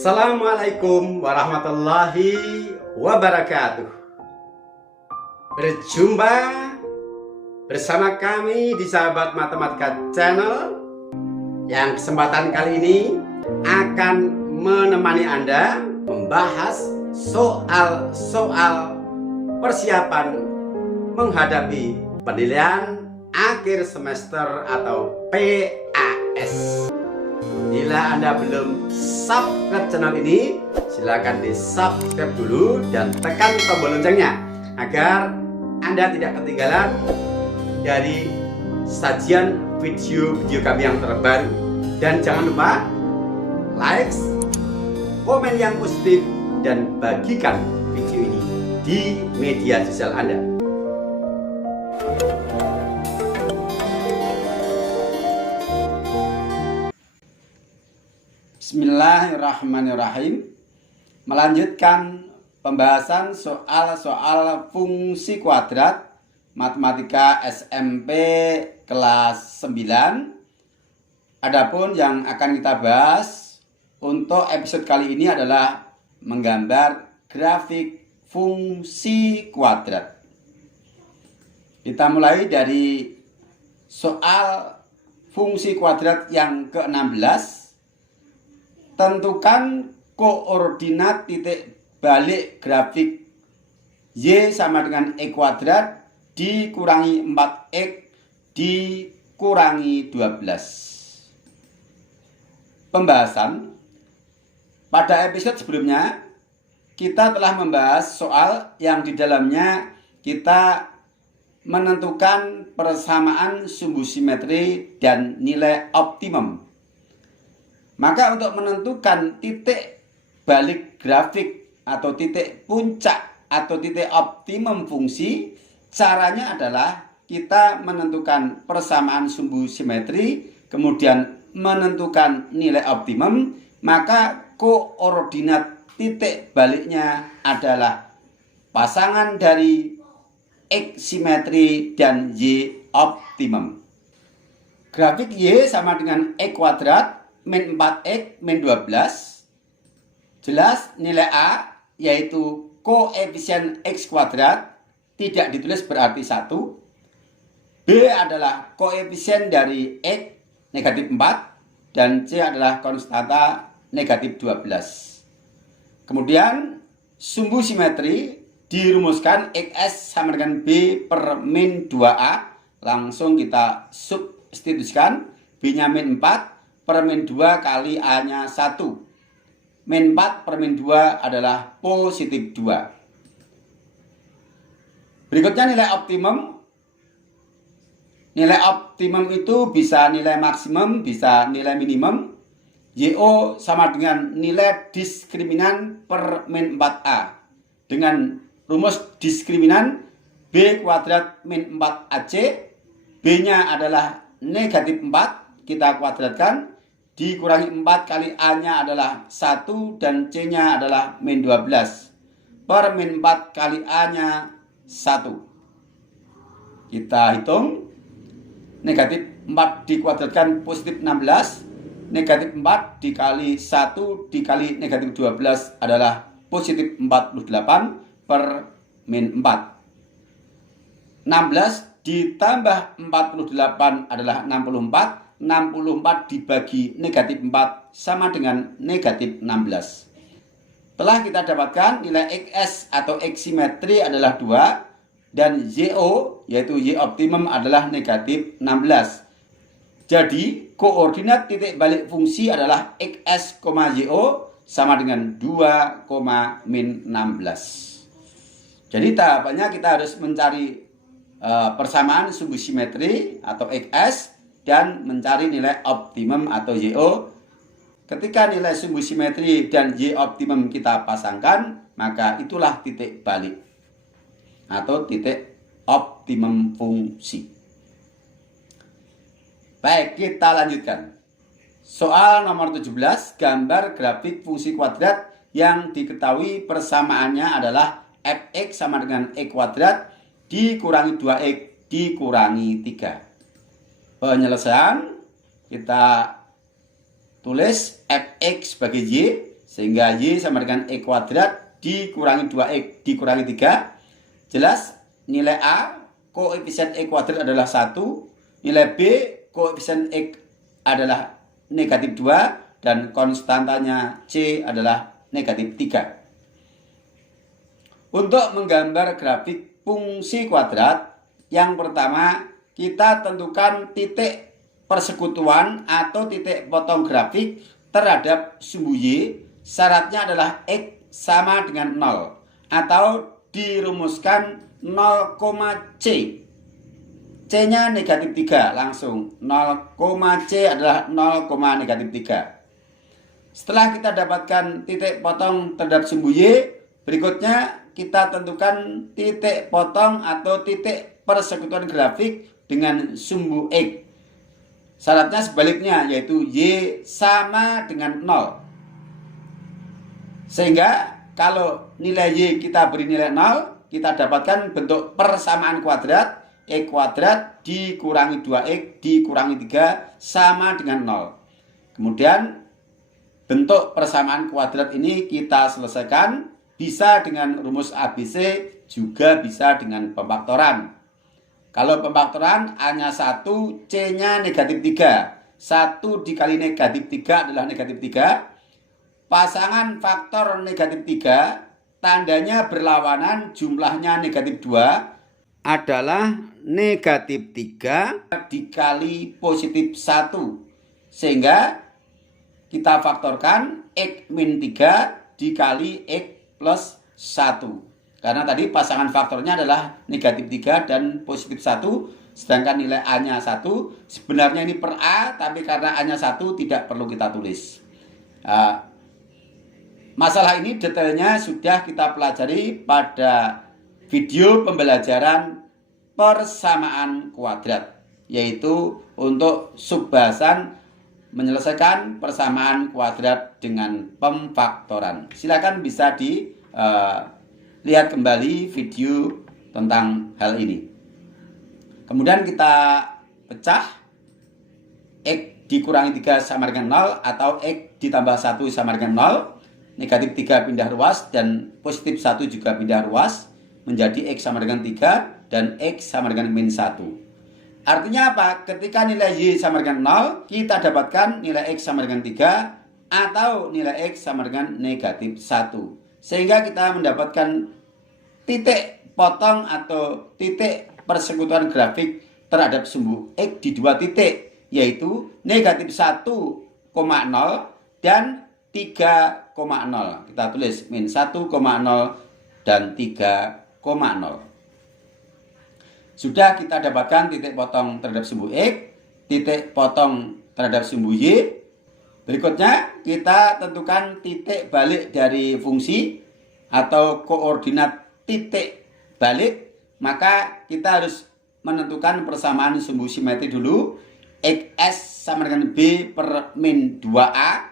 Assalamualaikum warahmatullahi wabarakatuh. Berjumpa bersama kami di Sahabat Matematika Channel, yang kesempatan kali ini akan menemani Anda membahas soal-soal persiapan menghadapi penilaian akhir semester atau PAS. Bila Anda belum subscribe channel ini, silakan di subscribe dulu dan tekan tombol loncengnya agar Anda tidak ketinggalan dari sajian video-video kami yang terbaru. Dan jangan lupa like, komen yang positif, dan bagikan video ini di media sosial Anda. Bismillahirrahmanirrahim. Melanjutkan pembahasan soal-soal fungsi kuadrat matematika SMP kelas 9. Adapun yang akan kita bahas untuk episode kali ini adalah menggambar grafik fungsi kuadrat. Kita mulai dari soal fungsi kuadrat yang ke-16. Tentukan koordinat titik balik grafik Y sama dengan E kuadrat dikurangi 4X dikurangi 12. Pembahasan. Pada episode sebelumnya kita telah membahas soal yang di dalamnya kita menentukan persamaan sumbu simetri dan nilai optimum. Maka untuk menentukan titik balik grafik atau titik puncak atau titik optimum fungsi, caranya adalah kita menentukan persamaan sumbu simetri, kemudian menentukan nilai optimum, maka koordinat titik baliknya adalah pasangan dari X simetri dan Y optimum. Grafik Y sama dengan E kuadrat min 4X min 12. Jelas nilai A yaitu koefisien X kuadrat tidak ditulis berarti 1. B adalah koefisien dari X negatif 4 dan C adalah konstanta negatif 12. Kemudian sumbu simetri dirumuskan XS sama dengan B per min 2A. Langsung kita substitusikan, B-nya min 4 per min 2 kali A-nya 1. Min 4 per min 2 adalah positif 2. Berikutnya nilai optimum. Nilai optimum itu bisa nilai maksimum, bisa nilai minimum. YO sama dengan nilai diskriminan per min 4A. Dengan rumus diskriminan B kuadrat min 4AC. B-nya adalah negatif 4, kita kuadratkan. Dikurangi 4 kali A-nya adalah 1 dan C-nya adalah min 12. Per min 4 kali A-nya 1. Kita hitung. Negatif 4 dikuadratkan positif 16. Negatif 4 dikali 1 dikali negatif 12 adalah positif 48 per min 4. 16 ditambah 48 adalah 64. 64 dibagi negatif 4 sama dengan negatif 16. Telah kita dapatkan nilai XS atau X simetri adalah 2 dan YO yaitu Y optimum adalah negatif 16. Jadi koordinat titik balik fungsi adalah XS, YO sama dengan 2, min 16. Jadi tahapannya kita harus mencari persamaan sumbu simetri atau XS dan mencari nilai optimum atau YO. Ketika nilai sumbu simetri dan Y optimum kita pasangkan, maka itulah titik balik atau titik optimum fungsi. Baik, kita lanjutkan. Soal nomor 17, gambar grafik fungsi kuadrat yang diketahui persamaannya adalah fx sama dengan E kuadrat dikurangi 2x dikurangi 3. Penyelesaian kita tulis fx sebagai y Sehingga Y sama dengan E kuadrat dikurangi 2X dikurangi 3. Jelas nilai A koefisien E kuadrat adalah 1. Nilai B koefisien X adalah negatif 2. Dan konstantanya C adalah negatif 3. Untuk menggambar grafik fungsi kuadrat, yang pertama kita tentukan titik persekutuan atau titik potong grafik terhadap sumbu Y. Syaratnya adalah X sama dengan 0 atau dirumuskan 0, C. C-nya negatif 3 langsung 0, C adalah 0, negatif 3. Setelah kita dapatkan titik potong terhadap sumbu Y, berikutnya kita tentukan titik potong atau titik persekutuan grafik dengan sumbu X. Syaratnya sebaliknya, yaitu Y sama dengan 0. Sehingga kalau nilai Y kita beri nilai 0, kita dapatkan bentuk persamaan kuadrat. E kuadrat dikurangi 2X dikurangi 3 sama dengan 0. Kemudian bentuk persamaan kuadrat ini kita selesaikan. Bisa dengan rumus ABC, juga bisa dengan pemfaktoran. Kalau pemfaktoran hanya 1, C-nya negatif 3. 1 dikali negatif 3 adalah negatif 3. Pasangan faktor negatif 3, tandanya berlawanan, jumlahnya negatif 2, adalah negatif 3 dikali positif 1. Sehingga kita faktorkan X min 3 dikali X plus 1. Karena tadi pasangan faktornya adalah negatif 3 dan positif 1. Sedangkan nilai A-nya 1. Sebenarnya ini per A, tapi karena A-nya 1 tidak perlu kita tulis. Masalah ini detailnya sudah kita pelajari pada video pembelajaran persamaan kuadrat. Yaitu untuk subbahasan menyelesaikan persamaan kuadrat dengan pemfaktoran. Silakan bisa dilihat kembali video tentang hal ini. Kemudian kita pecah. X dikurangi 3 sama dengan 0 atau X ditambah 1 sama dengan 0. Negatif 3 pindah ruas dan positif 1 juga pindah ruas. Menjadi X sama dengan 3 dan X sama dengan min 1. Artinya apa? Ketika nilai Y sama dengan 0, kita dapatkan nilai X sama dengan 3 atau nilai X sama dengan negatif 1. Sehingga kita mendapatkan titik potong atau titik persekutuan grafik terhadap sumbu X di dua titik, yaitu negatif 1,0 dan 3,0. Kita tulis min 1,0 dan 3,0. Sudah kita dapatkan titik potong terhadap sumbu X, titik potong terhadap sumbu Y. Berikutnya kita tentukan titik balik dari fungsi atau koordinat titik balik. Maka kita harus menentukan persamaan sumbu simetri dulu. XS sama dengan B per min 2A.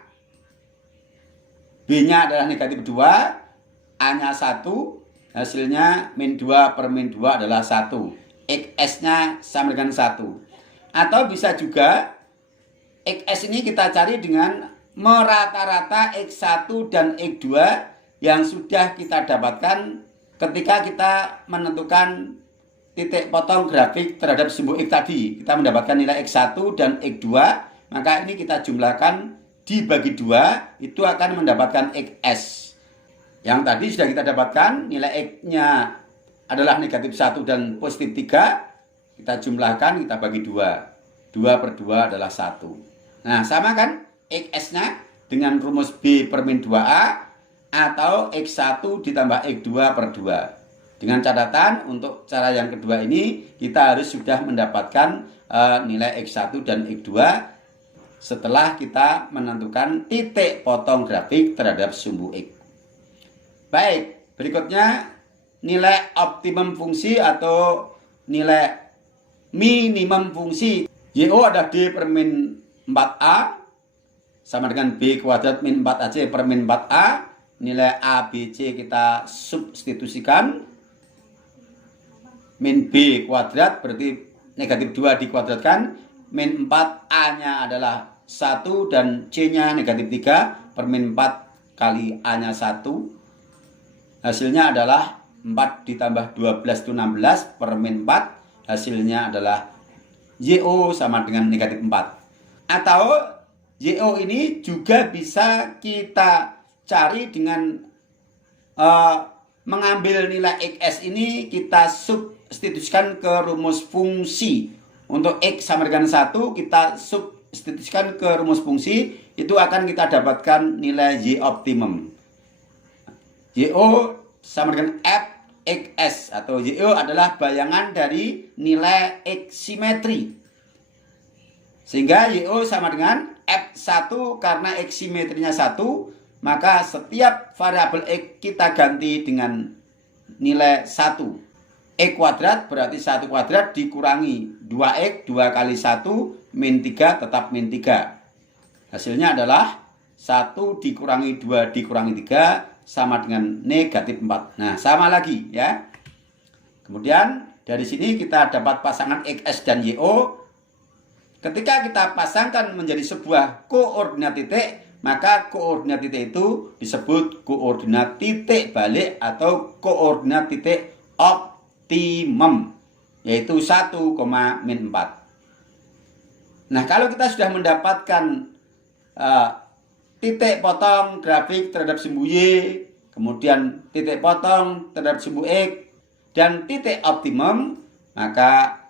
B-nya adalah negatif 2, A-nya 1. Hasilnya min 2 per min 2 adalah 1. XS-nya sama dengan 1. Atau bisa juga XS ini kita cari dengan merata-rata X1 dan X2 yang sudah kita dapatkan ketika kita menentukan titik potong grafik terhadap sumbu X tadi. Kita mendapatkan nilai X1 dan X2, maka ini kita jumlahkan dibagi 2, itu akan mendapatkan XS. Yang tadi sudah kita dapatkan nilai X-nya adalah negatif 1 dan positif 3. Kita jumlahkan, kita bagi 2. 2 per 2 adalah 1. Nah, sama kan XS-nya dengan rumus B per min 2A atau X1 ditambah X2 per 2. Dengan catatan, untuk cara yang kedua ini, kita harus sudah mendapatkan nilai X1 dan X2 setelah kita menentukan titik potong grafik terhadap sumbu X. Baik, berikutnya nilai optimum fungsi atau nilai minimum fungsi. YO adalah D per min 4A sama dengan B kuadrat min 4AC per min 4A. Nilai A, B, C kita substitusikan. Min B kuadrat berarti negatif 2 dikuadratkan. Min 4A nya adalah 1 dan C nya negatif 3 per min 4 kali A-nya 1. Hasilnya adalah 4 ditambah 12 itu 16 per min 4. Hasilnya adalah YO sama dengan negatif 4. Atau YO ini juga bisa kita cari dengan mengambil nilai XS ini kita substitusikan ke rumus fungsi. Untuk X sama dengan 1 kita substitusikan ke rumus fungsi, itu akan kita dapatkan nilai Y optimum. YO sama dengan FXS atau YO adalah bayangan dari nilai X simetri. Sehingga YO sama dengan F1 karena X simetrinya 1, maka setiap variabel X kita ganti dengan nilai 1. X kuadrat berarti 1 kuadrat dikurangi 2X, 2 kali 1, min 3 tetap min 3. Hasilnya adalah 1 dikurangi 2 dikurangi 3 sama dengan negatif 4. Nah, sama lagi ya. Kemudian dari sini kita dapat pasangan XS dan YO. Ketika kita pasangkan menjadi sebuah koordinat titik, maka koordinat titik itu disebut koordinat titik balik atau koordinat titik optimum, yaitu 1, min 4. Nah, kalau kita sudah mendapatkan titik potong grafik terhadap sumbu Y, kemudian titik potong terhadap sumbu X, dan titik optimum, maka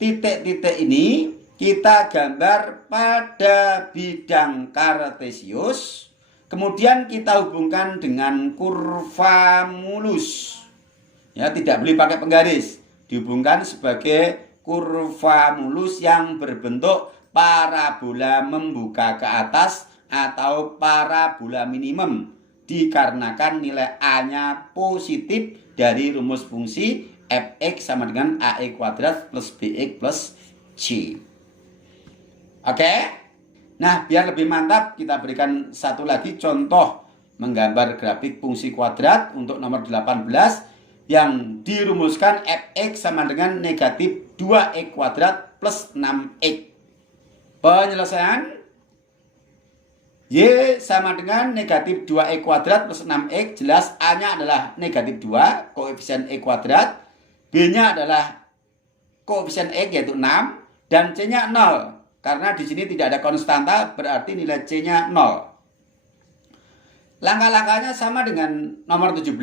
titik-titik ini kita gambar pada bidang kartesius, kemudian kita hubungkan dengan kurva mulus. Ya, tidak boleh pakai penggaris, dihubungkan sebagai kurva mulus yang berbentuk parabola membuka ke atas atau parabola minimum, dikarenakan nilai A-nya positif dari rumus fungsi fx sama dengan AX kuadrat plus BX plus C. Oke. Nah, biar lebih mantap kita berikan satu lagi contoh menggambar grafik fungsi kuadrat untuk nomor 18 yang dirumuskan fx sama dengan negatif 2x kuadrat plus 6x. Penyelesaian Y sama dengan negatif 2x kuadrat plus 6x. Jelas A-nya adalah negatif 2, koefisien X kuadrat. B-nya adalah koefisien X yaitu 6 dan C-nya 0. Karena di sini tidak ada konstanta, berarti nilai C-nya 0. Langkah-langkahnya sama dengan nomor 17.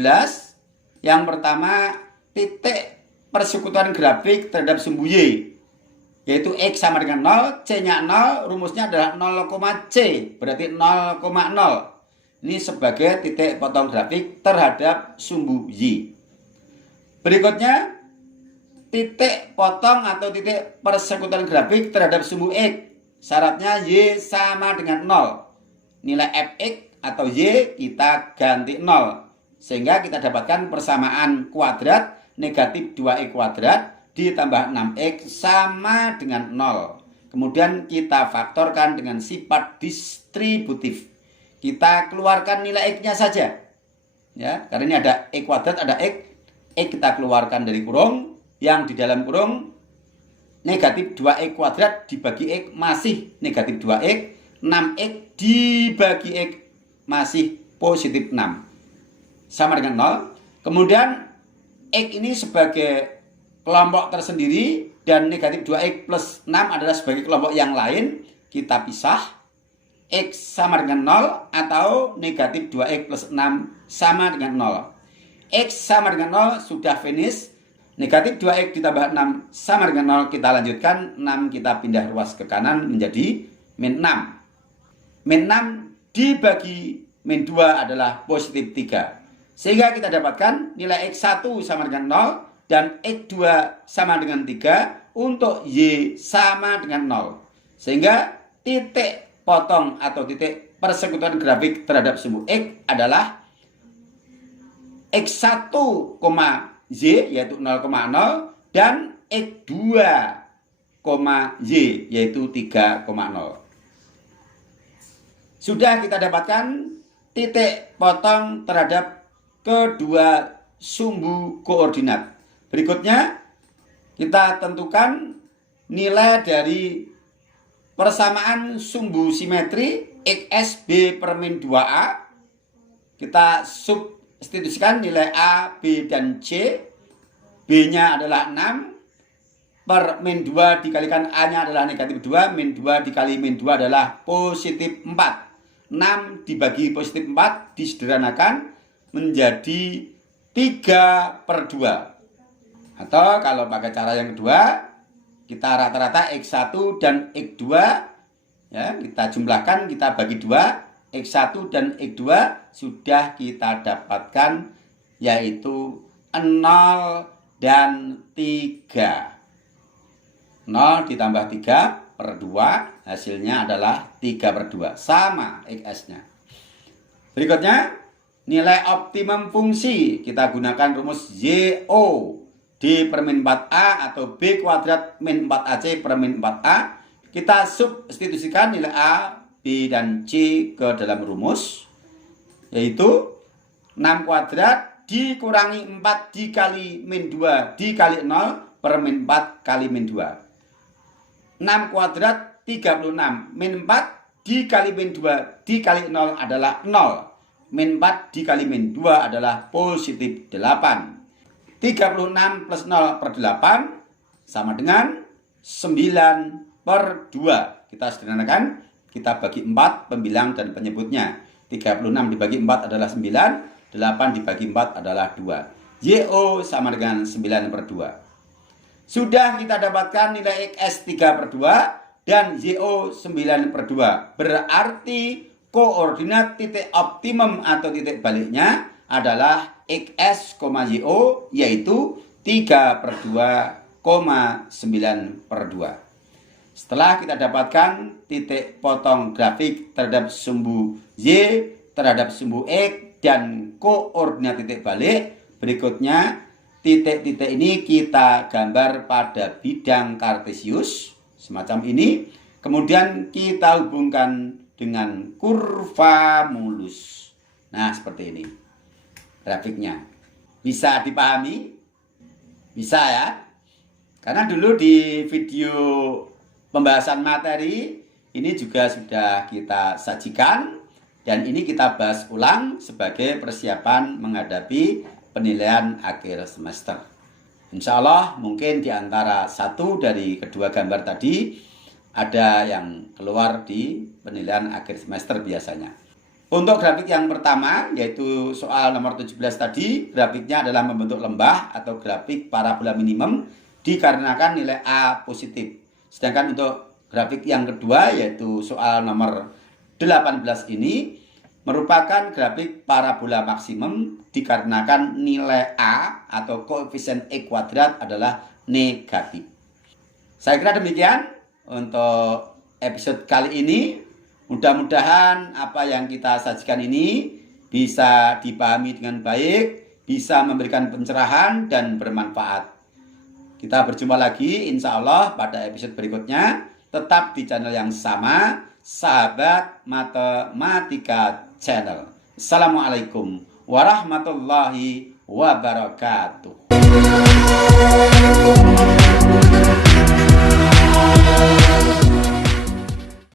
Yang pertama, titik persekutuan grafik terhadap sumbu Y, yaitu X sama dengan 0, C-nya 0, rumusnya adalah 0,C, berarti 0,0. Ini sebagai titik potong grafik terhadap sumbu Y. Berikutnya, titik potong atau titik persekutuan grafik terhadap sumbu X. Syaratnya Y sama dengan 0. Nilai fx atau Y kita ganti 0. Sehingga kita dapatkan persamaan kuadrat negatif 2x kuadrat ditambah 6x sama dengan 0. Kemudian kita faktorkan dengan sifat distributif. Kita keluarkan nilai x-nya saja. Ya, karena ini ada x kuadrat, ada x. X kita keluarkan dari kurung. Yang di dalam kurung negatif 2x kuadrat dibagi x masih negatif 2x, 6x dibagi x masih positif 6 sama dengan 0. Kemudian x ini sebagai kelompok tersendiri dan negatif 2x plus 6 adalah sebagai kelompok yang lain, kita pisah. X sama dengan 0 atau negatif 2x plus 6 sama dengan 0. X sama dengan 0 sudah finish. Negatif 2x ditambah 6 sama dengan 0, kita lanjutkan. 6 kita pindah ruas ke kanan menjadi min 6. Min 6 dibagi min 2 adalah positif 3. Sehingga kita dapatkan nilai x1 sama dengan 0 dan x2 sama dengan 3 untuk y sama dengan 0. Sehingga titik potong atau titik persekutuan grafik terhadap sumbu x adalah x1, Y yaitu 0,0 dan X2, Y yaitu 3,0. Sudah kita dapatkan titik potong terhadap kedua sumbu koordinat. Berikutnya kita tentukan nilai dari persamaan sumbu simetri XSB per min 2A kita substitusikan nilai A, B, dan C. B-nya adalah 6 per min 2 dikalikan A-nya adalah negatif 2, min 2 dikali min 2 adalah positif 4. 6 dibagi positif 4 disederhanakan menjadi 3/2. Atau kalau pakai cara yang kedua, kita rata-rata X1 dan X2 ya, kita jumlahkan, kita bagi 2. X1 dan X2 sudah kita dapatkan, yaitu 0 dan 3. 0 ditambah 3/2 hasilnya adalah 3/2, sama XS-nya. Berikutnya nilai optimum fungsi, kita gunakan rumus YO D per min 4A atau B kuadrat min 4AC per min 4A. Kita substitusikan nilai A, B, dan C ke dalam rumus, yaitu 6 kuadrat dikurangi 4 dikali min 2 dikali 0 per min 4 kali min 2. 6 kuadrat 36, min 4 dikali min 2 dikali 0 adalah 0. Min 4 dikali min 2 adalah positif 8. 36 plus 0 per 8 sama dengan 9/2. Kita sederhanakan, kita bagi 4 pembilang dan penyebutnya. 36 dibagi 4 adalah 9, 8 dibagi 4 adalah 2. YO sama dengan 9/2. Sudah kita dapatkan nilai XS 3/2 dan YO 9/2. Berarti koordinat titik optimum atau titik baliknya adalah XS, YO, yaitu 3/2,9/2. Setelah kita dapatkan titik potong grafik terhadap sumbu Y, terhadap sumbu X, dan koordinat titik balik, berikutnya titik-titik ini kita gambar pada bidang kartesius semacam ini. Kemudian kita hubungkan dengan kurva mulus. Nah, seperti ini grafiknya. Bisa dipahami? Bisa ya? Karena dulu di video pembahasan materi ini juga sudah kita sajikan, dan ini kita bahas ulang sebagai persiapan menghadapi penilaian akhir semester. Insya Allah mungkin di antara satu dari kedua gambar tadi ada yang keluar di penilaian akhir semester biasanya. Untuk grafik yang pertama, yaitu soal nomor 17 tadi, grafiknya adalah membentuk lembah atau grafik parabola minimum dikarenakan nilai A positif. Sedangkan untuk grafik yang kedua, yaitu soal nomor 18 ini, merupakan grafik parabola maksimum dikarenakan nilai A atau koefisien E kuadrat adalah negatif. Saya kira demikian untuk episode kali ini. Mudah-mudahan apa yang kita sajikan ini bisa dipahami dengan baik, bisa memberikan pencerahan dan bermanfaat. Kita berjumpa lagi insya Allah pada episode berikutnya, tetap di channel yang sama, Sahabat Matematika Channel. Assalamualaikum warahmatullahi wabarakatuh.